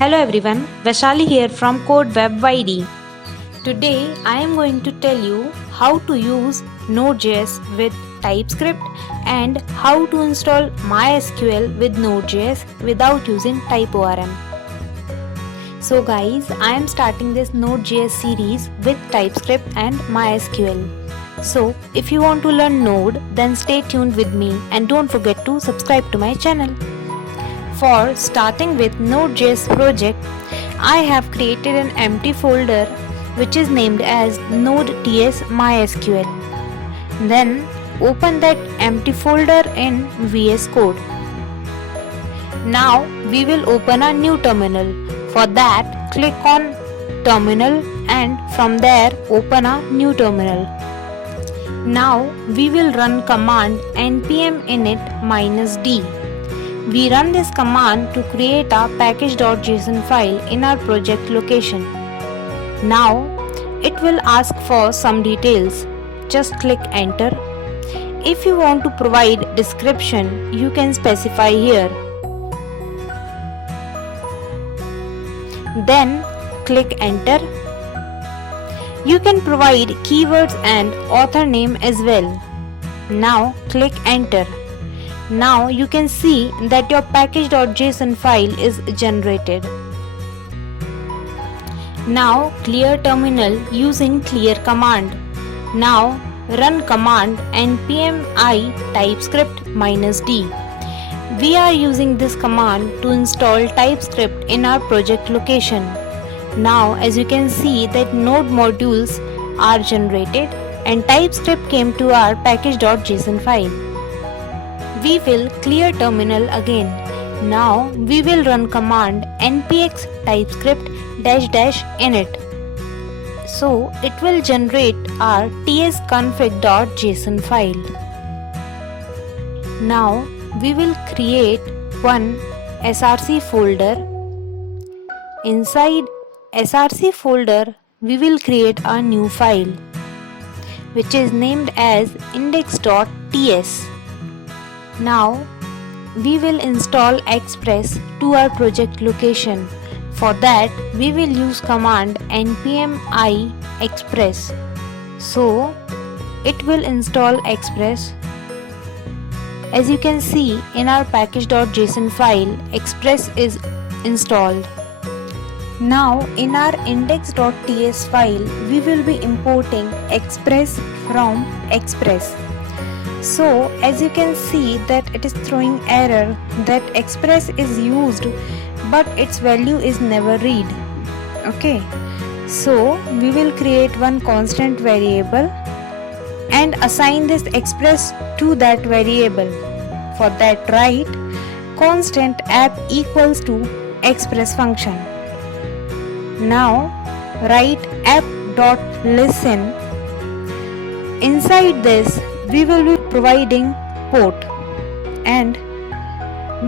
Hello everyone, Vaishali here from CodeWeb YD. Today I am going to tell you how to use Node.js with TypeScript and how to install MySQL with Node.js without using TypeORM. So guys, I am starting this Node.js series with TypeScript and MySQL. So if you want to learn Node, then stay tuned with me and don't forget to subscribe to my channel. For starting with Node.js project, I have created an empty folder which is named as Node.ts MySQL. Then open that empty folder in VS Code. Now we will open a new terminal. For that, click on Terminal and from there open a new terminal. Now we will run command npm init -d. We run this command to create a package.json file in our project location. Now it will ask for some details. Just click enter. If you want to provide description, you can specify here. Then click enter. You can provide keywords and author name as well. Now click enter. Now you can see that your package.json file is generated. Now clear terminal using clear command. Now run command npm i TypeScript -d. We are using this command to install TypeScript in our project location. Now as you can see that node modules are generated and TypeScript came to our package.json file. We will clear terminal again. Now we will run command npx TypeScript --init. So it will generate our tsconfig.json file. Now we will create one src folder. Inside src folder we will create a new file which is named as index.ts. Now we will install Express to our project location. For that we will use command npm i express. So it will install Express. As you can see in our package.json file, Express is installed. Now in our index.ts file we will be importing Express from Express. So as you can see that it is throwing error that Express is used but its value is never read. Okay, so we will create one constant variable and assign this Express to that variable. For that write constant app equals to Express function. Now write app.listen. Inside this we will be providing port and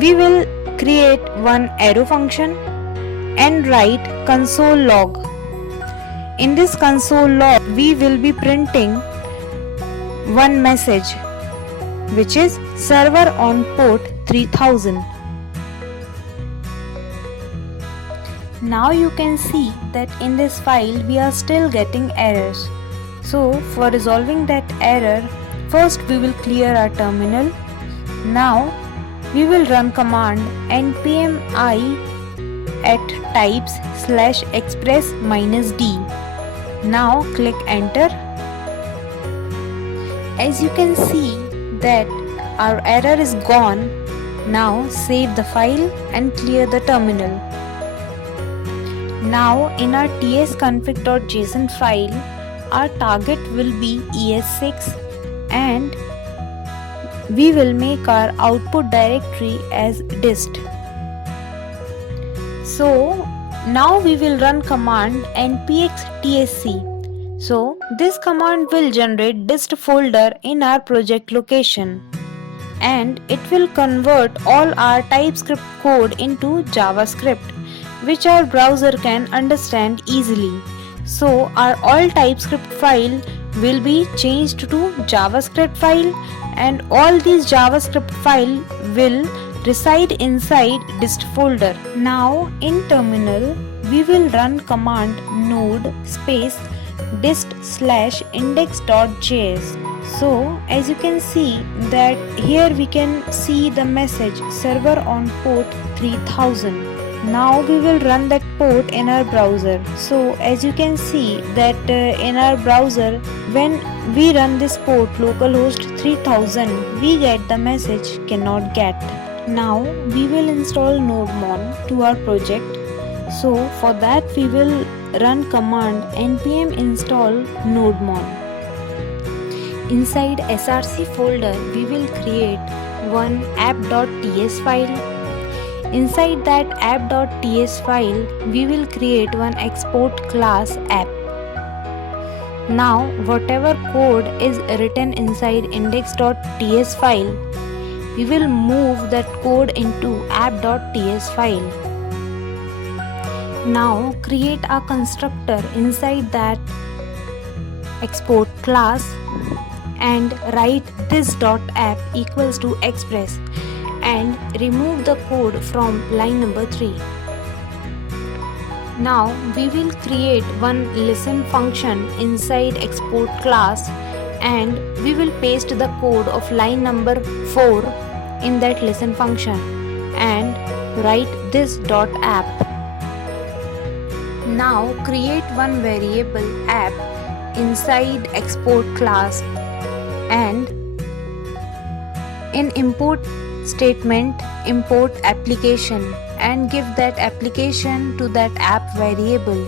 we will create one arrow function and write console log. In this console log we will be printing one message which is server on port 3000. Now you can see that in this file we are still getting errors. So for resolving that error, first we will clear our terminal. Now we will run command npm i at types /express -d. Now click enter. As you can see that our error is gone. Now save the file and clear the terminal. Now in our tsconfig.json file, our target will be ES6 and we will make our output directory as dist. So now we will run command npx tsc. So this command will generate dist folder in our project location and it will convert all our TypeScript code into JavaScript which our browser can understand easily. So our all TypeScript file will be changed to JavaScript file and all these JavaScript file will reside inside dist folder. Now in terminal we will run command node space dist/index.js. So as you can see that here we can see the message server on port 3000. Now we will run that port in our browser. So as you can see that in our browser, when we run this port localhost 3000, we get the message cannot get. Now we will install nodemon to our project. So for that we will run command npm install nodemon. Inside src folder we will create one app.ts file. Inside that app.ts file we will create one export class app. Now whatever code is written inside index.ts file, we will move that code into app.ts file. Now create a constructor inside that export class and write this.app equals to express and remove the code from line number 3. Now we will create one listen function inside export class and we will paste the code of line number 4 in that listen function and write this.app. Now create one variable app inside export class and in import statement import application and give that application to that app variable.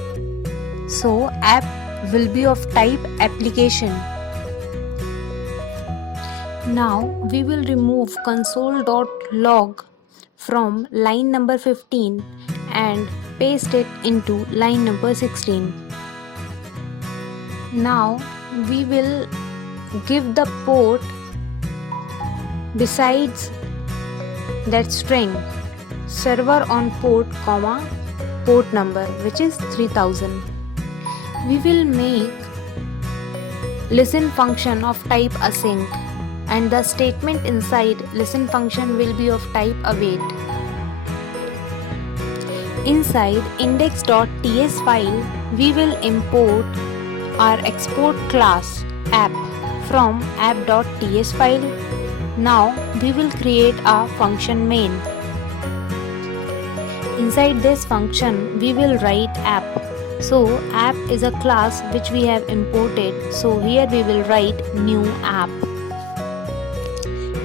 So app will be of type application. Now we will remove console.log from line number 15 and paste it into line number 16. Now we will give the port besides that string server on port comma port number, which is 3000. We will make listen function of type async and the statement inside listen function will be of type await. Inside index.ts file, we will import our export class app from app.ts file. Now we will create a function main. Inside this function, we will write app. So app is a class which we have imported. So here we will write new app.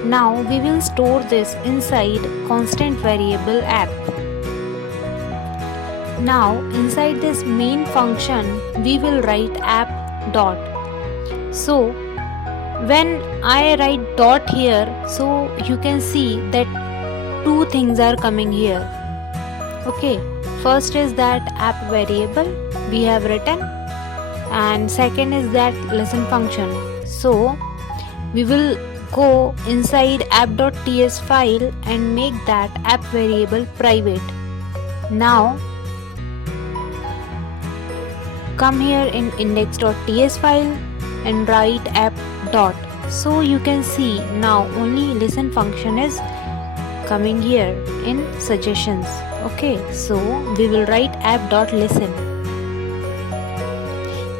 Now we will store this inside constant variable app. Now inside this main function we will write app dot. So when I write dot here, so you can see that two things are coming here. Okay, first is that app variable we have written and second is that listen function. So we will go inside app.ts file and make that app variable private. Now come here in index.ts file and write app dot. So you can see now only listen function is coming here in suggestions. Okay, so we will write app.listen.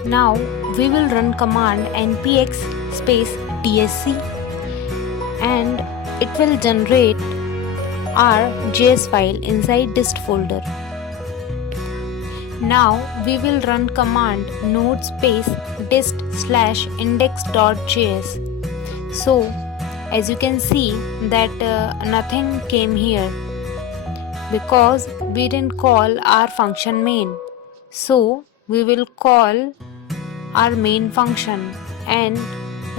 Now we will run command npx space dsc and it will generate our JS file inside dist folder. Now we will run command node space dist/index.js. So as you can see that nothing came here because we didn't call our function main. So we will call our main function and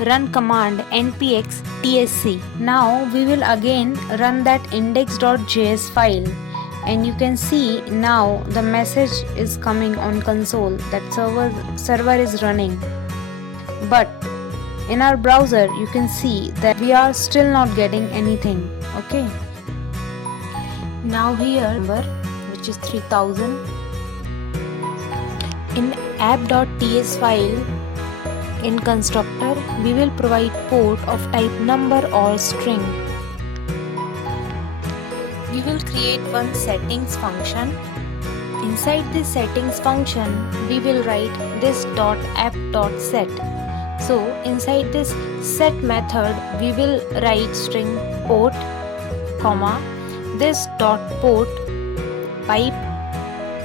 run command npx tsc. Now we will again run that index.js file and you can see now the message is coming on console that server is running. But in our browser you can see that we are still not getting anything. Okay. Now here number which is 3000 in app.ts file in constructor we will provide port of type number or string. we will create one settings function. Inside this settings function, we will write this .app.set. So inside this set method, we will write string port, comma, this .port pipe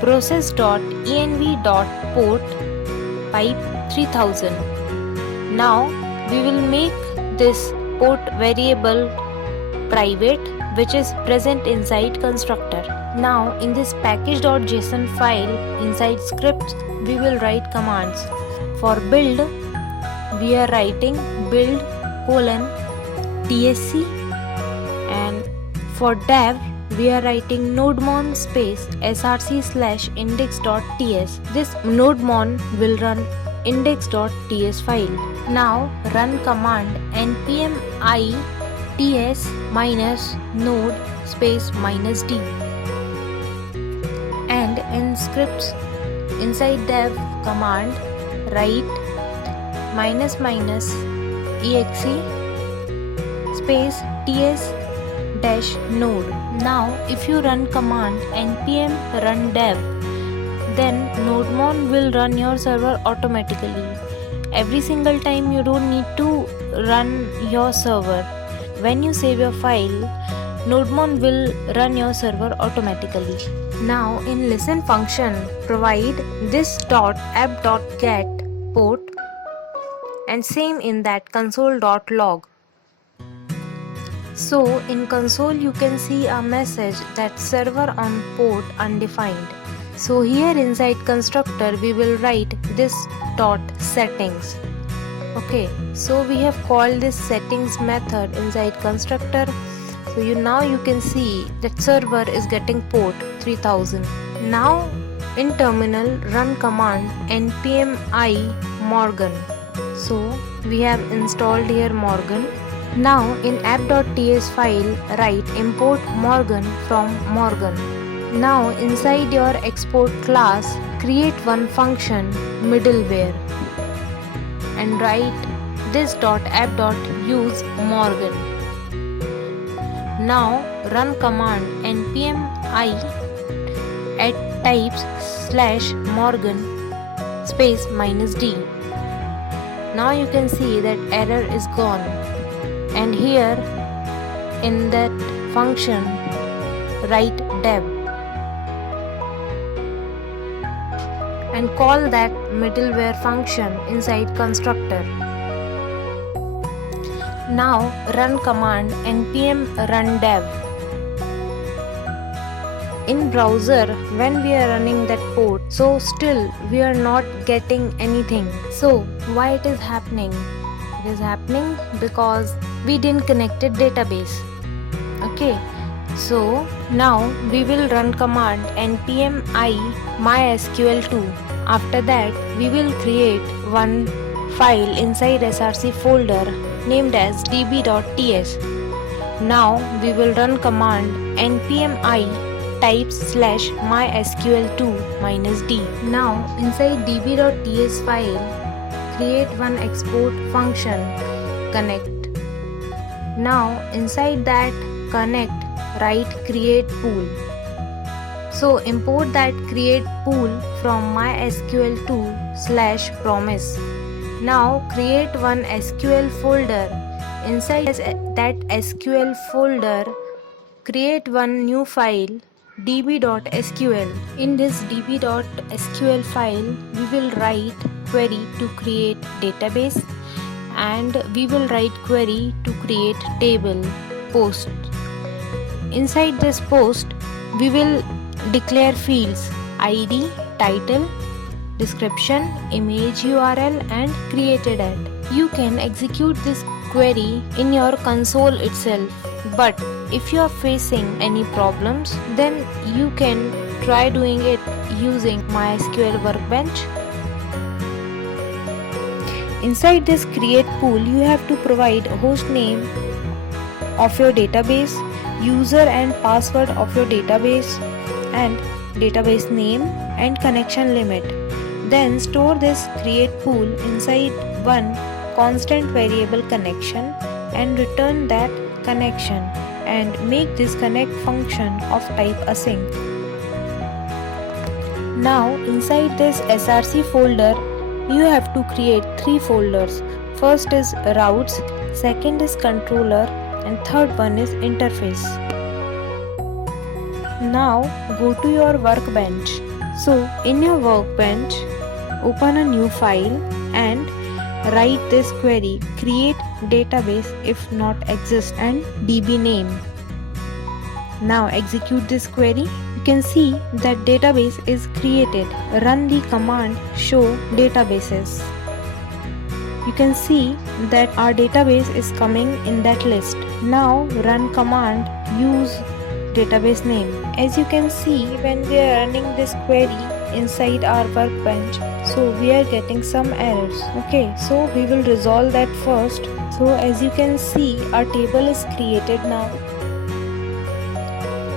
process.env.port pipe 3000. Now we will make this port variable private, which is present inside constructor. Now in this package.json file inside scripts, we will write commands. For build, we are writing build :tsc, and for dev, we are writing nodemon space src/index.ts. This nodemon will run index.ts file. Now run command npm i ts -node space -d, and in scripts inside dev command write --exe space ts-node. Now if you run command npm run dev, then nodemon will run your server automatically. Every single time you don't need to run your server. When you save your file, nodemon will run your server automatically. Now in listen function, provide this .app.get port, and same in that console.log. So in console you can see a message that server on port undefined. So here inside constructor we will write this .settings. Okay, so we have called this settings method inside constructor. So now you can see that server is getting port 3000. Now in terminal run command npm i morgan. So we have installed here morgan. Now in app.ts file write import morgan from morgan. Now inside your export class create one function middleware and write this .app.use morgan. Now run command npm i at types/morgan space -d. Now you can see that error is gone, and here in that function write dev and call that middleware function inside constructor. Now run command npm run dev. In browser, when we are running that port, so still we are not getting anything. So why it is happening? It is happening because we didn't connected database. Okay, so now we will run command npm i mysql2. After that we will create one file inside src folder named as db.ts. Now we will run command npm i types/mysql2 -d. Now inside db.ts file create one export function connect. Now inside that connect write create pool. So import that create pool from mysql2/promise. Now create one SQL folder. Inside that SQL folder create one new file db.sql. In this db.sql file we will write query to create database, and we will write query to create table post. Inside this post we will declare fields id, title, description, image URL, and created at. You can execute this query in your console itself, but if you are facing any problems, then you can try doing it using MySQL Workbench. Inside this create pool, you have to provide host name of your database, user and password of your database, and database name and connection limit. Then store this create pool inside one constant variable connection and return that connection and make this connect function of type async. Now inside this src folder you have to create 3 folders. First is routes, second is controller, and third one is interface. Now go to your workbench. So in your workbench open a new file and write this query: create database if not exist and db name. Now execute this query. You can see that database is created. Run the command show databases. You can see that our database is coming in that list. Now run command use database name. As you can see, when we are running this query inside our workbench, so we are getting some errors. Okay, so we will resolve that first. So as you can see, our table is created now.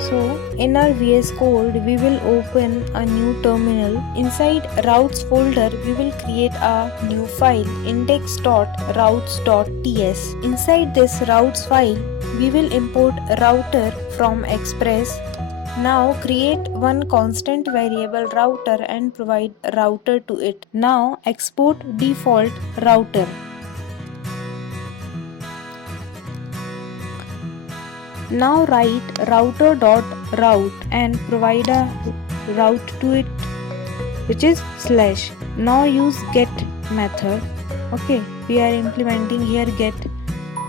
So in our VS Code, we will open a new terminal. Inside routes folder, we will create a new file index.routes.ts. Inside this routes file, we will import router from Express. Now create one constant variable router and provide router to it. Now export default router. Now write router.route and provide a route to it, which is /. Now use get method. Okay, we are implementing here get.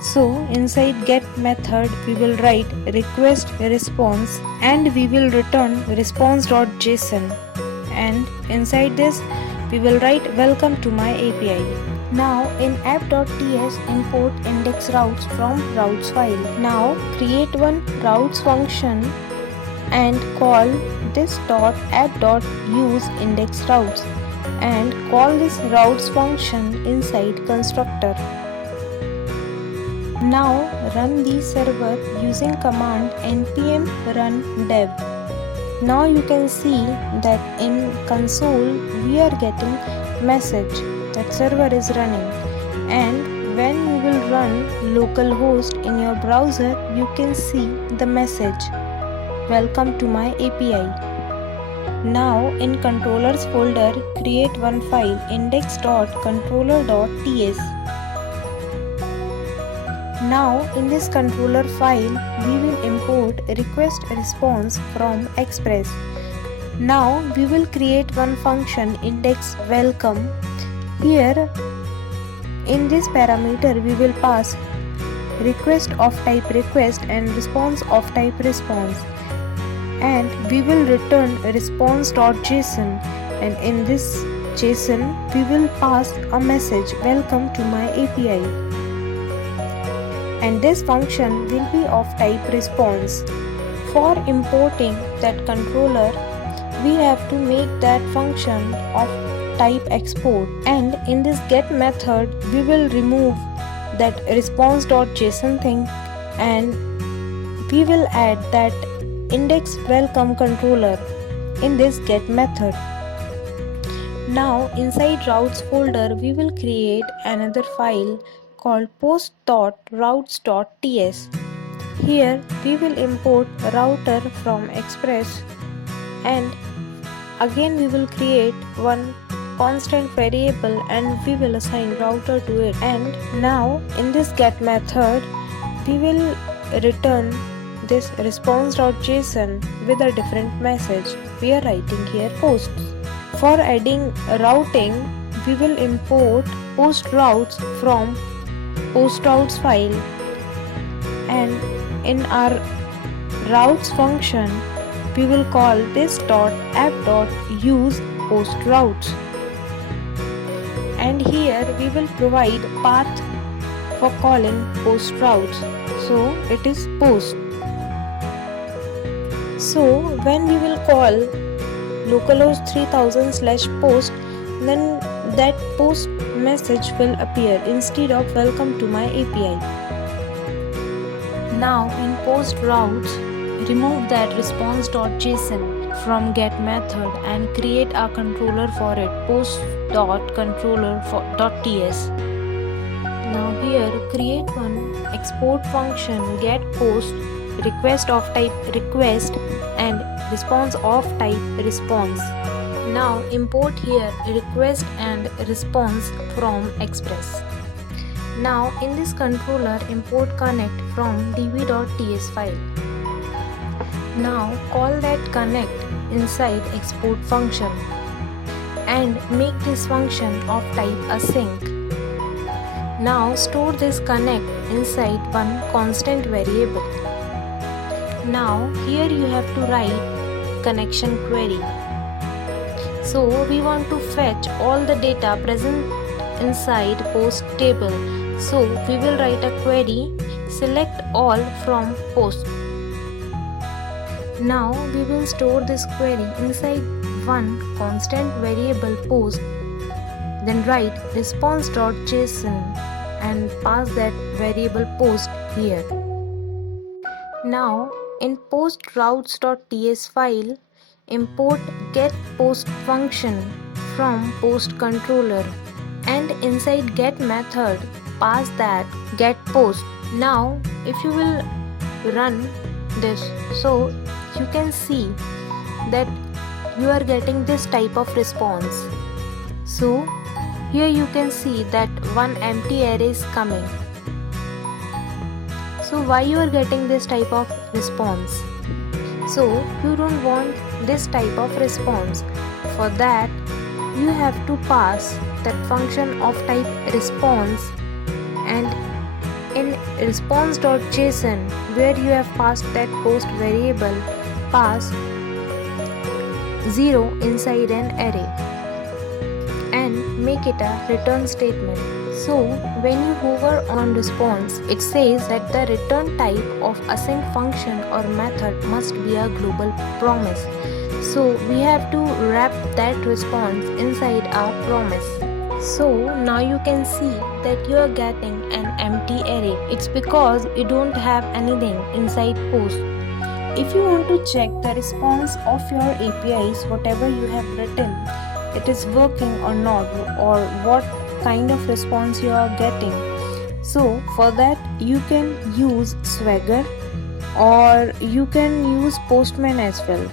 So inside get method we will write request response and we will return response.json, and inside this we will write welcome to my API. Now in app.ts import index routes from routes file. Now create one routes function and call this .app.use index routes and call this routes function inside constructor. Now run the server using command npm run dev. Now you can see that in console we are getting message that server is running, and when you will run localhost in your browser you can see the message welcome to my API. Now in controllers folder create one file index.controller.ts. Now in this controller file we will import request response from Express. Now we will create one function index welcome. Here in this parameter we will pass request of type request and response of type response, and we will return response.json, and in this JSON we will pass a message welcome to my API, and this function will be of type response. For importing that controller we have to make that function of type export, and in this get method we will remove that response.json thing and we will add that index welcome controller in this get method. Now inside routes folder we will create another file called post.routes.ts. Here we will import router from Express, and again we will create one constant variable and we will assign router to it. And now in this get method we will return this response.json with a different message. We are writing here posts. For adding routing we will import post routes from post routes file, and in our routes function we will call this .app.use post routes, and here we will provide path for calling post routes, so it is post. So when we will call localhost 3000/post, then that post message will appear instead of welcome to my API. Now in post routes remove that response.json from get method and create a controller for it, post.controller.ts. Now here create one export function get post request of type request and response of type response. Now import here request and response from Express. Now in this controller import connect from db.ts file. Now call that connect inside export function and make this function of type async. Now store this connect inside one constant variable. Now here you have to write connection query. So we want to fetch all the data present inside post table. So we will write a query, select all from post. Now we will store this query inside one constant variable post. Then write response.json and pass that variable post here. Now in post routes.ts file, import get post function from post controller and inside get method pass that get post. Now if you will run this, so you can see that you are getting this type of response. So here you can see that one empty array is coming. So why you are getting this type of response? So you don't want this type of response. For that you have to pass that function of type response, and in response.json where you have passed that post variable, pass 0 inside an array and make it a return statement. So when you hover on response, it says that the return type of async function or method must be a global promise. So we have to wrap that response inside our promise. So now you can see that you are getting an empty array. It's because you don't have anything inside post. If you want to check the response of your APIs, whatever you have written, it is working or not, or what kind of response you are getting. So for that you can use Swagger or you can use Postman as well.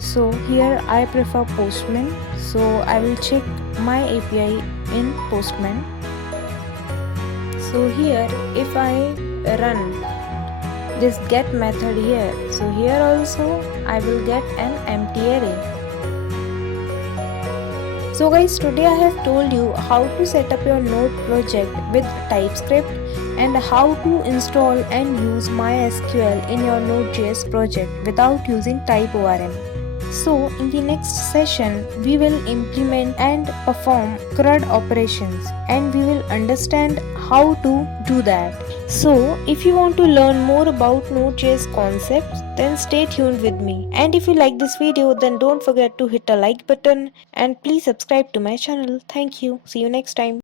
So here I prefer Postman, so I will check my API in Postman. So here if I run this get method here, so here also I will get an empty array. So guys, today I have told you how to set up your Node project with TypeScript and how to install and use MySQL in your Node.js project without using TypeORM. So in the next session, we will implement and perform CRUD operations and we will understand how to do that. So if you want to learn more about Node.js concepts, then stay tuned with me. And if you like this video, then don't forget to hit a like button and please subscribe to my channel. Thank you. See you next time.